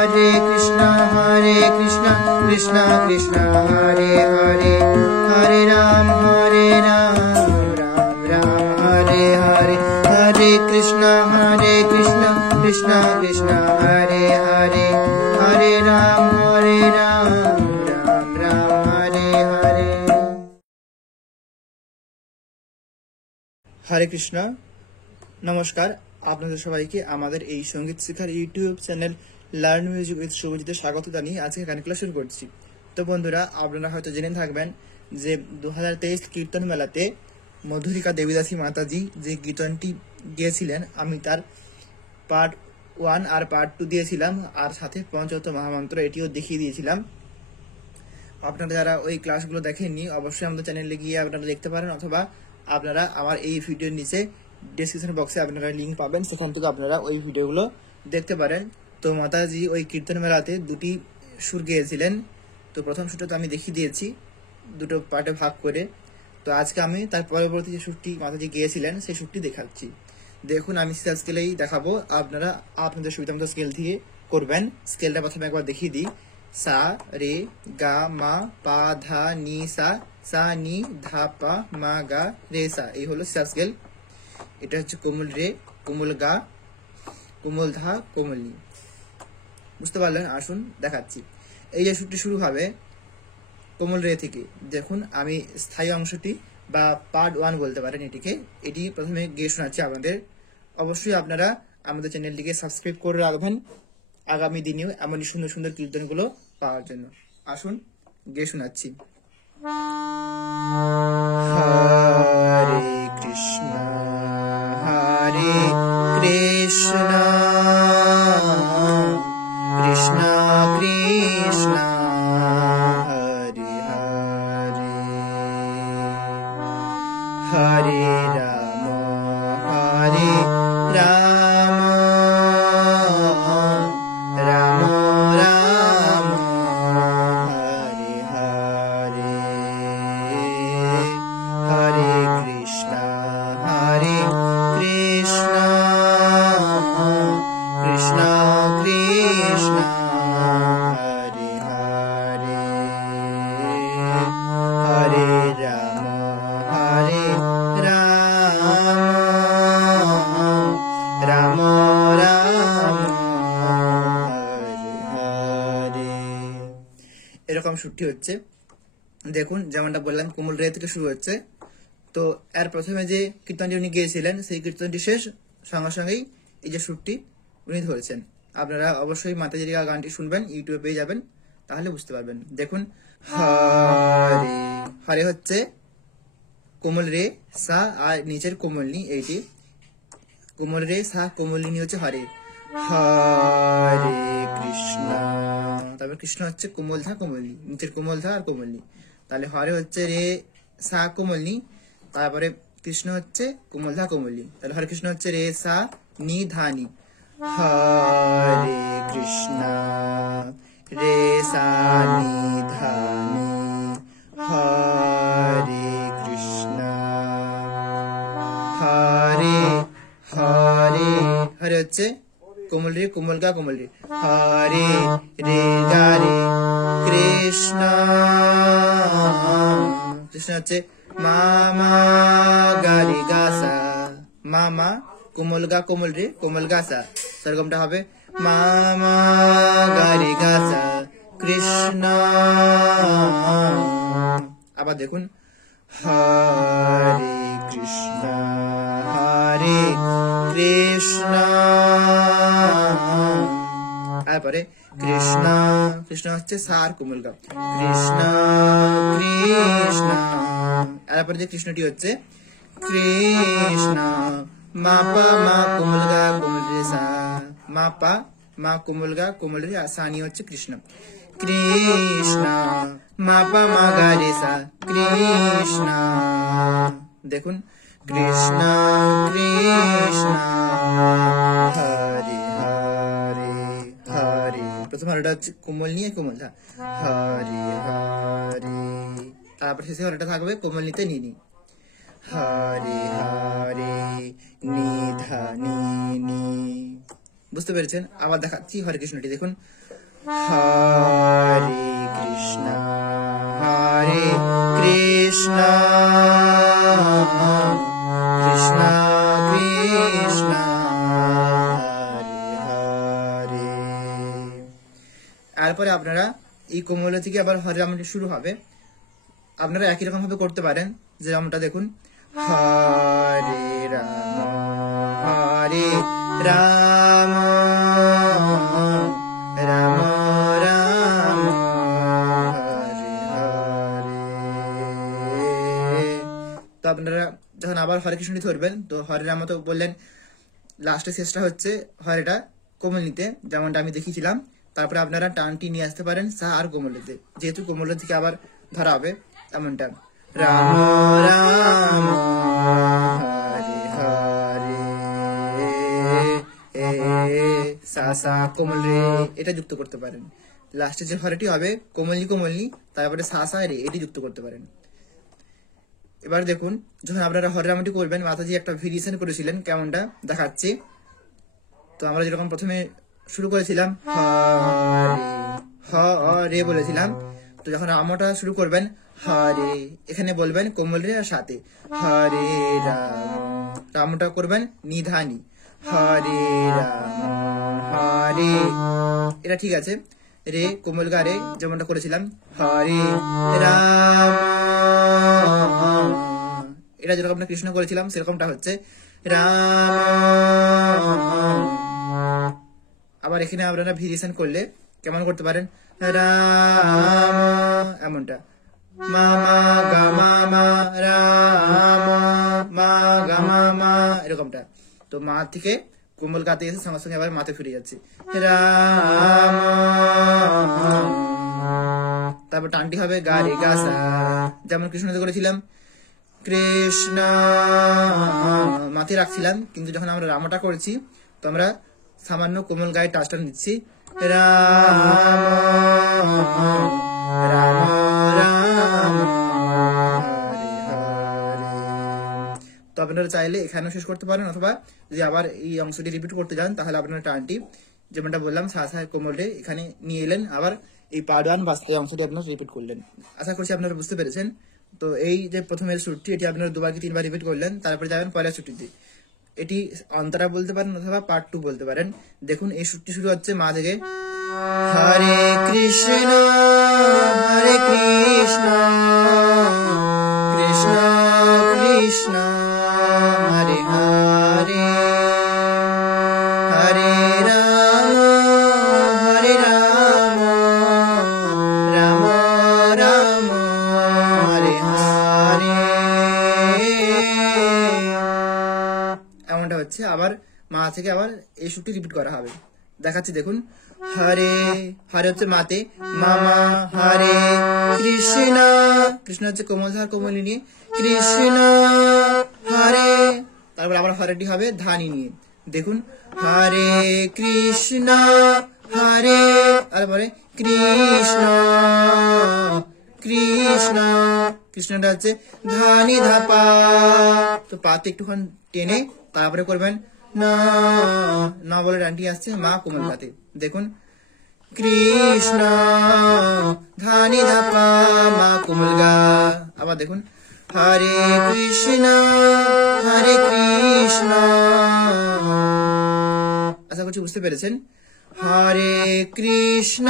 कृष्ण कृष्ण हरे हरे, हरे राम राम राम हरे हरे, हरे कृष्ण कृष्ण कृष्ण हरे हरे, हरे राम राम राम हरे हरे। हरे कृष्ण, नमस्कार আপনাদের সবাইকে আমাদের এই সঙ্গীত শিক্ষার YouTube channel learn music with শুভজিতে স্বাগত জানিয়ে আজকে গান ক্লাস শুরু করছি। তো বন্ধুরা, আপনারা হয়তো জেনে থাকবেন যে 2023 কীর্তন মেলাতে মধুরিকা দেবীদাসী মাতাজি যে কীর্তনটি গিয়েছিলেন, আমি তার পার্ট 1 আর পার্ট 2 দিয়েছিলাম, আর সাথে পঞ্চতত্ত্ব মহামন্ত্র এটিও দেখিয়ে দিয়েছিলাম। আপনারা যারা ওই ক্লাসগুলো দেখেননি অবশ্যই আমাদের চ্যানেলে গিয়ে আপনারা দেখতে পারেন, অথবা আপনারা আমার এই ভিডিওর নিচে ডেসক্রিপশন বক্সে আপনারা লিঙ্ক পাবেন, সেখান থেকে আপনারা ওই ভিডিওগুলো দেখতে পারেন। তো মাতাজি ওই কীর্তন মেলাতে দুটি সুর গেয়েছিলেন। তো প্রথম সুরটা তো আমি দেখিয়ে দিয়েছি দুটো পার্টে ভাগ করে। তো আজকে আমি তার পরবর্তী যে সুরটি মাতাজি গেয়েছিলেন সেই সুরটি দেখাচ্ছি। দেখুন, আমি স্কেলেই দেখাবো, আপনারা আপনাদের সুবিধা মতো স্কেল দিয়ে করবেন। স্কেলটা প্রথমে একবার দেখিয়ে দিই। সা রে গা মা পা ধা নি সা নি ধা পা মা গা রে সা, এই হলো স্কেল। এটা হচ্ছে কোমল রে, কোমল গা, কোমল ধা, কোমল নি। বুঝতে পারলেন? আসুন দেখাচ্ছি। এই যে সুরটি শুরু হবে কোমল রে থেকে। দেখুন, আমি স্থায়ী অংশটি বা পার্ট 1 বলতে পারেন এটিকে, এটি প্রথমে গেয়ে শোনাচ্ছি আপনাদের। অবশ্যই আপনারা আমাদের চ্যানেলটিকে সাবস্ক্রাইব করে রাখবেন আগামী দিনেও এমন সুন্দর সুন্দর কীর্তনগুলো পাওয়ার জন্য। আসুন গেয়ে শোনাচ্ছি। হরে কৃষ্ণ হরে কৃষ্ণ কৃষ্ণ কৃষ্ণ হরে হরে, হরে রাম রাম রাম রাম হরে হরে, হরে কৃষ্ণ কৃষ্ণ কৃষ্ণ কৃষ্ণ হরে হরে, হরে রাম রাম রাম হরে হরে। এরকম সুরটি হচ্ছে। দেখুন, যেমনটা বললাম কোমল রে থেকে শুরু হচ্ছে। তো এর প্রথমে যে কীর্তনটি উনি গিয়েছিলেন সেই কীর্তনটি শেষ সঙ্গে সঙ্গেই এই যে সুরটি উনি ধরেছেন। আপনারা অবশ্যই মাতাজির গানটি শুনবেন, ইউটিউবে পেয়ে যাবেন, তাহলে বুঝতে পারবেন। দেখুন, হরে হরে হচ্ছে কোমল রে সা আর নিচের কোমল নি, এইটি কোমল রে সা কোমল নি হচ্ছে হরে। হরে কৃষ্ণ, তারপর কৃষ্ণ হচ্ছে কোমল ধা কোমল নি, নিচের কোমল ধা আর কোমল নি। তাহলে হরে হচ্ছে রে সা কোমল নি, তারপরে কৃষ্ণ হচ্ছে কোমল ধা কোমল নি। তাহলে হরে কৃষ্ণ হচ্ছে রে সা নি ধা নি। হরে কৃষ্ণ রে সা নি ধা নি, হরে কৃষ্ণ হরে হরে, হরে হচ্ছে কোমল রে কোমল গা কোমল রে, হরে রে গা রে কৃষ্ণ, কৃষ্ণ হচ্ছে মামা গা রে গা সা, মামা কোমল গা কোমল রে কোমল গা সা, সরগমটা হবে মামা গা রে গা সা কৃষ্ণ। আবার দেখুন, হরে কৃষ্ণ কৃষ্ণ, তারপরে কৃষ্ণ কৃষ্ণ হচ্ছে সার কোমল গা, কৃষ্ণ কৃষ্ণ। তারপরে যে কৃষ্ণটি হচ্ছে কৃষ্ণ মা পা মা কোমল গা কোমল রে সা, মা পা মা কোমল গা কোমল রে সানি হচ্ছে কৃষ্ণ, কৃষ্ণ মা পা মা গা রে সা কৃষ্ণ। দেখুন, কৃষ্ণ কৃষ্ণ হরে হরে হরে, প্রথম হরেটা হচ্ছে কোমল নিয়ে কোমল ধা, হরে হরে। তারপর শেষে হরেটা থাকবে কোমল নিতে নি নি, হরে হরে নিধা নি নি, বুঝতে পেরেছেন? আবার দেখাচ্ছি হরে কৃষ্ণটি, দেখুন হরে কৃষ্ণ কৃষ্ণ কৃষ্ণ হরে হরে। এরপরে আপনারা এই কোমল থেকে আবার হরে রামটি শুরু হবে, আপনারা একই রকম ভাবে করতে পারেন। যেমনটা দেখুন হরে রাম হরে রাম রাম রাম হরে হরে। তো আপনারা যখন আবার হরে কৃষ্ণটি ধরবেন, তো হরে রাম তো বললেন, লাস্টের শেষটা হচ্ছে হরেটা কোমল নিতে, যেমনটা আমি দেখিয়েছিলাম। তারপরে আপনারা টানটি নিয়ে আসতে পারেন সা আর কোমলতে, যেহেতু কোমল থেকে আবার ধরা হবে, এমনটা রাম রাম হরে হরে সা সা কোমল রে, এটা যুক্ত করতে পারেন। লাস্টে যে হরেটি হবে কোমলনি কোমলনি, তারপরে সা সা রে, এটি যুক্ত করতে পারেন। এবার দেখুন যখন আপনারা হরে রামটি করবেন, মাতাজি একটা ভেরিয়েশন করেছিলেন, কেমনটা দেখাচ্ছি। তো আমরা যেরকম প্রথমে শুরু করেছিলাম হরে বলেছিলাম, তো যখন রামটা শুরু করবেন হরে, এখানে বলবেন কোমল রে আর সাথে হরে রাম, রামটা করবেন নিধানি হরে রাম হরে, এটা ঠিক আছে। রে কোমল গা রে, যেমনটা করেছিলাম হরে রাম, এটা যেরকম আমরা কৃষ্ণ করেছিলাম সেরকমটা হচ্ছে রাম। আবার এখানে আপনারা ভেরিয়েশন করলে কেমন করতে পারেন রাম, এমনটা মামা গামা মা রাম মা গামা মা, এরকমটা। তো মা থেকে কোমল গাতে এসে সঙ্গে সঙ্গে আবার মাথে ফিরে যাচ্ছে রাম। তারপর টানটি হবে গা রে গা সা, যেমন কৃষ্ণতে করেছিলাম কৃষ্ণ, মাথায় রাখছিলাম, কিন্তু যখন আমরা রামটা করেছি তো আমরা সামান্য কোমল গায়ে টাচটা নিচ্ছি রাম রাম রাম হরে হরে। তো আপনারা চাইলে এখানেও শেষ করতে পারেন, অথবা যদি আবার এই অংশটি রিপিট করতে যান তাহলে আপনারা টানটি যেমনটা বললাম সা সা কোমলটি এখানে নিয়ে এলেন, আবার এই পার্ট 1 বাস্তবে অংশটি আপনারা রিপিট করলেন। আশা করছি আপনারা বুঝতে পেরেছেন। তো এই যে প্রথমের সুরটি, এটি আপনারা 2 কি 3 বার রিপিট করলেন, তারপরে যাবেন পরের সুরটিতে। এটি অন্তরা বলতে পারেন অথবা পার্ট 2 বলতে পারেন। দেখুন এই সুরটি শুরু হচ্ছে মা থেকে হরে কৃষ্ণ কৃষ্ণ কৃষ্ণ হরে হরে হরে রাম রাম রাম হরে হরে, এমনটা হচ্ছে। আবার মা থেকে আবার এই সুরটি রিপিট করা হবে, দেখাচ্ছি দেখুন হরে হরে হচ্ছে মাতে, মামা হরে কৃষ্ণ, কৃষ্ণ হচ্ছে কোমল ধার কোমলি নিয়ে কৃষ্ণ হরে, তারপর আবার হরেটি হবে ধানি নিয়ে, দেখুন হরে কৃষ্ণ হরে, তারপরে কৃষ্ণ কৃষ্ণ, কৃষ্ণটা হচ্ছে ধানি ধাপা, তো পাতে একটুখানি টেনে তারপরে করবেন না না বলে ডানটি আসছে মা কোমল গাতে, দেখুন কৃষ্ণ ধানি ধাপা মা কোমল গা। আবার দেখুন হরে কৃষ্ণ আশা করছি বুঝতে পেরেছেন। হরে কৃষ্ণ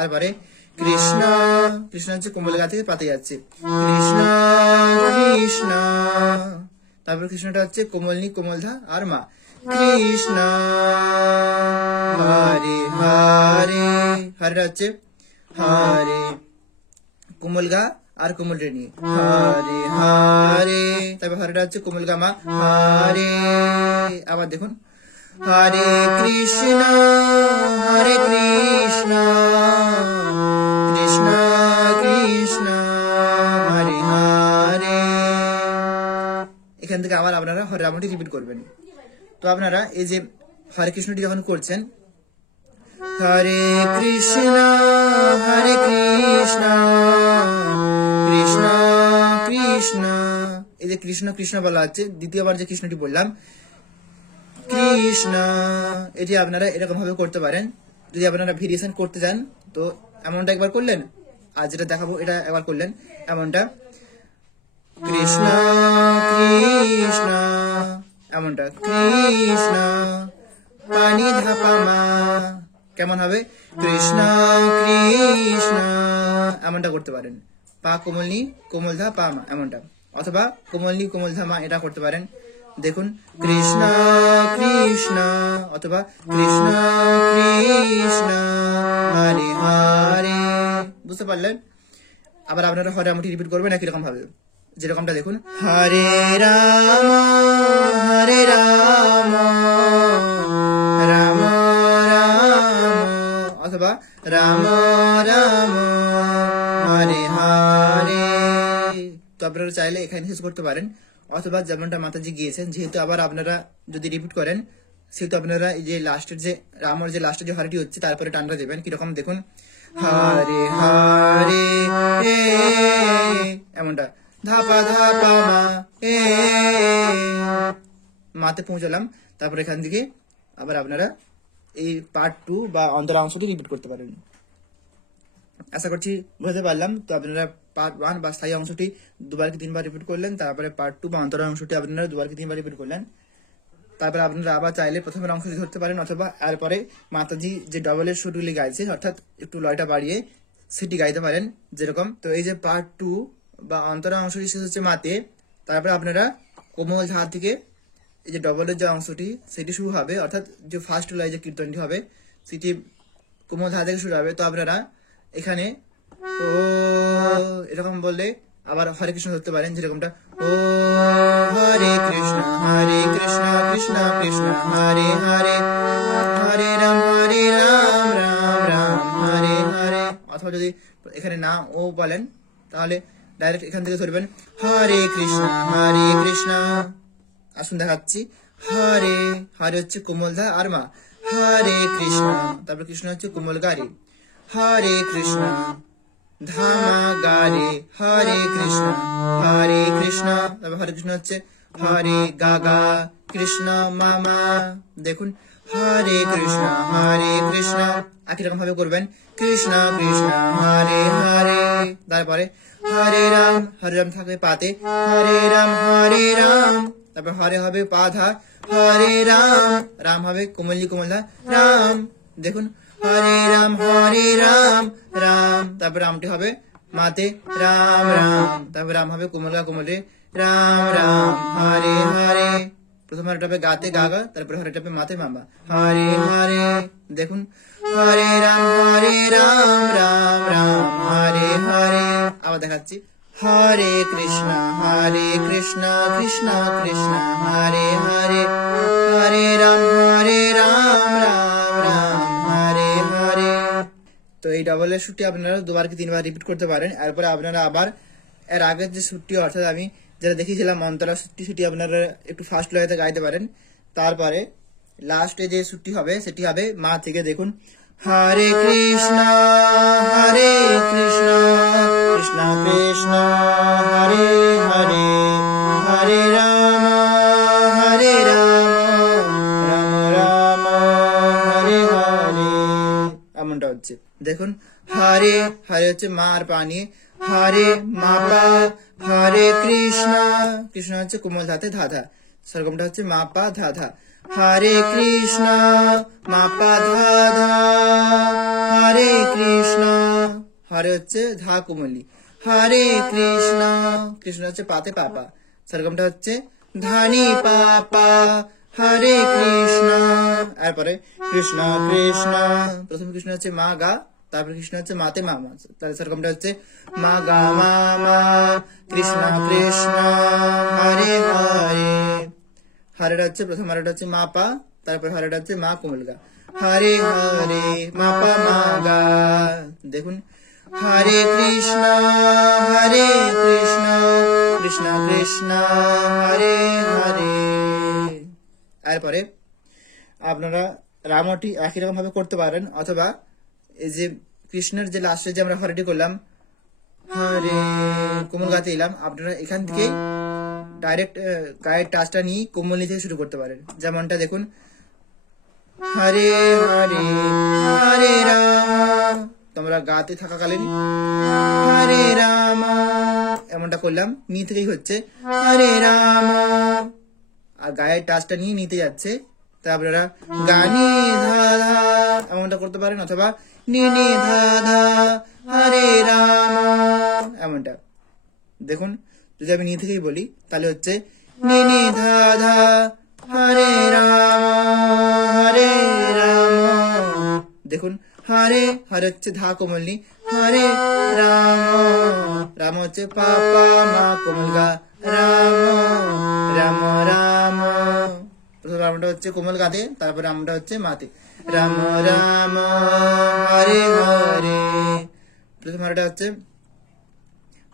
আরবারে কৃষ্ণ, কৃষ্ণ হচ্ছে কোমল গা থেকে পাতে যাচ্ছে কৃষ্ণ কৃষ্ণ, তারপর কৃষ্ণটা হচ্ছে কোমলনি কোমল ধা আর মা কৃষ্ণ হরে হরে, হরেটা হচ্ছে হরে কোমল গা আর কোমল রে নিয়ে হরে হরে, তারপর হরেটা হচ্ছে কোমল গা মা হরে। আবার দেখুন হরে কৃষ্ণ কৃষ্ণ কৃষ্ণ হরে হরে, এখান থেকে আবার আপনারা হরে রামটি রিপিট করবেন। তো আপনারা এই যে হরে কৃষ্ণটি যখন করছেন হরে কৃষ্ণ কৃষ্ণ কৃষ্ণ, এই যে কৃষ্ণ কৃষ্ণ বলা হচ্ছে, দ্বিতীয়বার যে কৃষ্ণটি বললাম কৃষ্ণ, এটি আপনারা এরকম ভাবে করতে পারেন। যদি আপনারা ভেরিয়েশন করতে চান তো এমনটা একবার করলেন, আর যেটা দেখাবো এটা একবার করলেন এমনটা কৃষ্ণ কৃষ্ণ, এমনটা কৃষ্ণ পানি ধাপা মা, কেমন হবে কৃষ্ণ কৃষ্ণ, এমনটা করতে পারেন। পা কোমলনি কোমল ধা পা মা এমনটা, অথবা কোমলনি কোমল ধা মা এটা করতে পারেন। দেখুন কৃষ্ণ কৃষ্ণ, অথবা কৃষ্ণ কৃষ্ণ হরে হরে, বুঝতে পারলেন? আবার আপনারা হরে রামটি রিপিট করবেন একই রকম ভাবে, যেরকমটা দেখুন হরে রাম রাম রাম, অথবা রাম রাম হরে হরে। তো আপনারা চাইলে এখানে শেষ করতে পারেন, অথবা যেমনটা মাতাজি গিয়েছেন, যেহেতু আবার আপনারা যদি রিপিট করেন সেহেতু আপনারা এই যে লাস্টের যে রামর যে লাস্টের যে হরেটি হচ্ছে তারপরে টানটা দেবেন কিরকম দেখুন হরে হরে এমনটা ধাপা ধাপা মা মাতে পৌঁছালাম। তারপর এখান থেকে আবার আপনারা এই পার্ট 2 বা অন্তরা অংশটি রিপিট করতে পারেন। আশা করছি বুঝতে পারলাম। তো আপনারা পার্ট 1 বা স্থায়ী অংশটি 2বার কি 3বার রিপিট করলেন, তারপরে পার্ট 2 বা অন্তরা অংশটি আপনারা 2বার কি 3বার রিপিট করলেন। তারপরে আপনারা আবার চাইলে প্রথমের অংশটি ধরতে পারেন, অথবা এরপরে মাতাজি যে ডবলের সুরগুলি গাইছে অর্থাৎ একটু লয়টা বাড়িয়ে সেটি গাইতে পারেন যেরকম। তো এই যে পার্ট 2 বা অন্তরা অংশটি শেষ হচ্ছে মাতে, তারপরে আপনারা কোমল ঝা থেকে এই যে ডবলের যে অংশটি সেটি শুরু হবে, অর্থাৎ যে ফার্স্ট লয় যে কীর্তনটি হবে সেটি কোমল ঝা থেকে শুরু হবে। তো আপনারা এখানে ও এরকম বললে আবার হরে কৃষ্ণ ধরতে পারেন, যেরকমটা ও হরে কৃষ্ণ কৃষ্ণ কৃষ্ণ হরে হরে হরে রাম রাম রাম হরে হরে। অথবা যদি এখানে না ও বলেন তাহলে ডাইরেক্ট এখান থেকে ধরবেন হরে কৃষ্ণ কৃষ্ণ। আসুন দেখাচ্ছি হরে হরে হচ্ছে কোমল ধা আর মা, হরে কৃষ্ণ, তারপর কৃষ্ণ হচ্ছে কোমল গারে হরে কৃষ্ণ ধামা গারে হরে কৃষ্ণ, তারপর হরে কৃষ্ণ হচ্ছে হরে গাগা কৃষ্ণ মামা। দেখুন হরে কৃষ্ণ একই রকম ভাবে করবেন কৃষ্ণ কৃষ্ণ হরে হরে। তারপরে হরে রাম থাকবে পাতে হরে রাম, তারপর হরে হবে পা ধা হরে রাম হবে কোমলি কোমলা রাম। দেখুন হরে রাম রাম, তারপর রামটি হবে মাতে রাম রাম, তারপর রাম হবে কোমলা কোমলে রাম রাম হরে হরে। প্রথম হরেটা হবে গাতে গাগা, তারপর হরেটা হবে মাতে মামা হরে হরে। দেখুন হরে রাম রাম রাম হরে হরে। আবার দেখাচ্ছি হরে কৃষ্ণ কৃষ্ণ কৃষ্ণ হরে হরে, হরে রাম রাম রাম হরে হরে। তো এই ডবলের সুরটি আপনারা 2বার কি 3বার রিপিট করতে পারেন। এরপরে আপনারা আবার এর আগের যে সুরটি অর্থাৎ আমি যেটা দেখিয়েছিলাম মন্ত্রা সুরটি, সেটি আপনারা একটু ফাস্ট লয়েতে গাইতে পারেন। তারপরে লাস্টে যে সুরটি হবে সেটি হবে মা থেকে। দেখুন হরে কৃষ্ণ কৃষ্ণ কৃষ্ণ হরে হরে, হরে রাম রাম রাম হরে হরে। এমনটা হচ্ছে। দেখুন হরে হচ্ছে মা আর পানি, হরে মাপা হরে কৃষ্ণ হচ্ছে কোমল ধাতে ধাধা, সেরকমটা হচ্ছে মাপা ধাধা হরে কৃষ্ণ মাপা ধাধা হরে কৃষ্ণ। হরে হচ্ছে ধা কোমলি হরে কৃষ্ণ হচ্ছে পাতে পাপা, সেরকমটা হচ্ছে ধানি পাপা হরে কৃষ্ণ। এরপরে কৃষ্ণ প্রথম কৃষ্ণ হচ্ছে মা গা, তারপর কৃষ্ণ হচ্ছে মাতে মামা, তাহলে সেরকমটা হচ্ছে মা গা মামা কৃষ্ণ হরে হরে। হরেটা হচ্ছে প্রথম হরেটা হচ্ছে মা পা, তারপর হরেটা হচ্ছে মা কোমল গা হরে হরে মা পা মা গা। দেখুন হরে কৃষ্ণ কৃষ্ণ কৃষ্ণ হরে হরে। এরপরে আপনারা রামটি একই রকম ভাবে করতে পারেন, অথবা এই যে কৃষ্ণের যে লাস্টে যে আমরা হরেটি করলাম হরে কোমল গাতে এলাম, আপনারা এখান থেকে ডাইরেক্ট গায়ের টাচটা নিয়ে কোমলনি থেকে শুরু করতে পারেন। যেমনটা দেখুন, হরে হরে হরে রাম, তোমরা গাতে থাকাকালীন হরে রাম এমনটা করলাম, নি থেকেই হচ্ছে হরে রাম, আর গায়ের টাচটা নিয়ে নিতে যাচ্ছে। তা আপনারা গানি ধা ধা এমনটা করতে পারেন, অথবা নি নি ধা ধা হরে রাম এমনটা। দেখুন, যদি আমি নি থেকেই বলি তাহলে হচ্ছে নি নি ধা ধা হরে রাম। দেখুন, হরে হরে হচ্ছে ধা কোমল নি, হরে রাম, রাম হচ্ছে পাপা মা কোমল গা, রাম রাম রাম। প্রথম রামটা হচ্ছে কোমল গাতে, তারপরে রামটা হচ্ছে মাতে, রাম রাম হরে হরে। প্রথম হরেটা হচ্ছে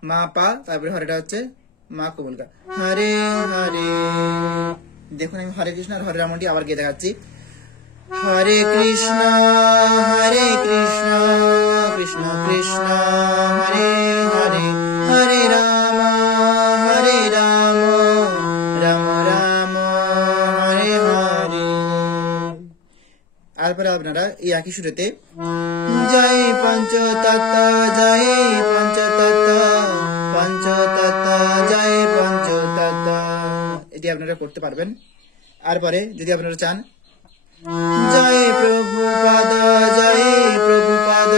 মা পা, তারপরে হরেটা হচ্ছে মা কোমল গা, হরে হরে। দেখুন, আমি হরে কৃষ্ণ আর হরে রামটি আবার গিয়ে দেখাচ্ছি। হরে কৃষ্ণ কৃষ্ণ কৃষ্ণ হরে হরে, হরে রাম রাম রাম হরে হরে। তারপরে আপনারা এই একই সুরেতে জয় পঞ্চতত্ত্ব জয় পঞ্চতত্ত্ব পঞ্চতত্ত্ব জয় পঞ্চতত্ত্ব, এটি আপনারা করতে পারবেন। তারপরে যদি আপনারা চান জয় প্রভুপাদ জয় প্রভুপাদ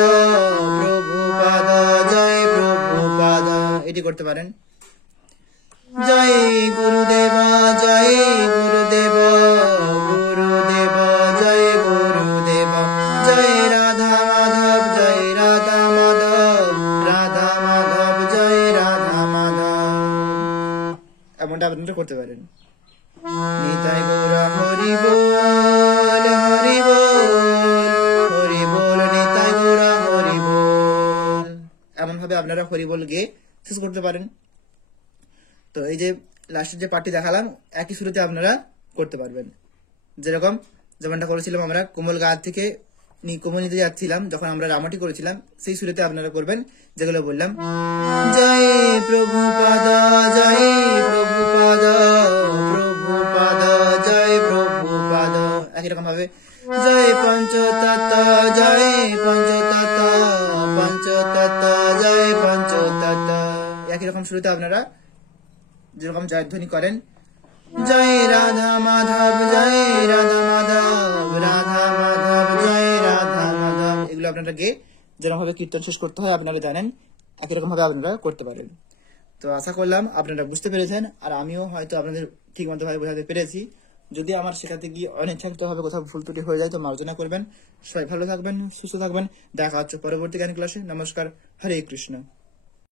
প্রভুপাদ জয় প্রভুপাদ, এটি করতে পারেন। জয় গুরুদেব জয় গুরুদেব গুরুদেব জয় গুরুদেব, জয় রাধা মাধব জয় রাধা মাধব রাধা মাধব জয় রাধা মাধব, এমনটা আপনারা করতে পারেন। নিতাই গৌর হরি বল হরি বল হরি বল, নিতাই গৌর হরি বল, এমন ভাবে আপনারা হরি বল গিয়ে শেষ করতে পারেন। তো এই যে লাস্টের যে পার্টটি দেখালাম একই শুরুতে আপনারা করতে পারবেন। যেমনটা করেছিলাম আমরা কোমল গা থেকে কোমল নিতে যাচ্ছিলাম যখন আমরা রামাটি করেছিলাম, সেই শুরুতে আপনারা করবেন যেগুলো বললাম। জয় প্রভুপাদ জয় প্রভুপাদ প্রভুপাদ জয় প্রভুপাদ, একই রকম ভাবে জয় পঞ্চতত্ত্ব জয় পঞ্চতত্ত্ব পঞ্চতত্ত্ব জয় পঞ্চতত্ত্ব, একই রকম শুরুতে আপনারা যেরকম জয়ধ্বনি করেন, জয় রাধা মাধব জয় রাধা মাধব রাধা মাধব জয় রাধা মাধব, এগুলো আপনারা গিয়ে যেরকম ভাবে কীর্তন শেষ করতে হয় আপনারা জানেন, একই রকম ভাবে আপনারা করতে পারেন। তো আশা করলাম আপনারা বুঝতে পেরেছেন, আর আমিও হয়তো আপনাদের ঠিক মতো ভাবে বোঝাতে পেরেছি। যদি আমার শেখাতে গিয়ে অনিচ্ছাকৃত ভাবে কোথাও ভুল ত্রুটি হয়ে যায় তো মার্জনা করবেন। সবাই ভালো থাকবেন, সুস্থ থাকবেন, দেখা হচ্ছে পরবর্তী গান ক্লাসে। নমস্কার, হরে কৃষ্ণ।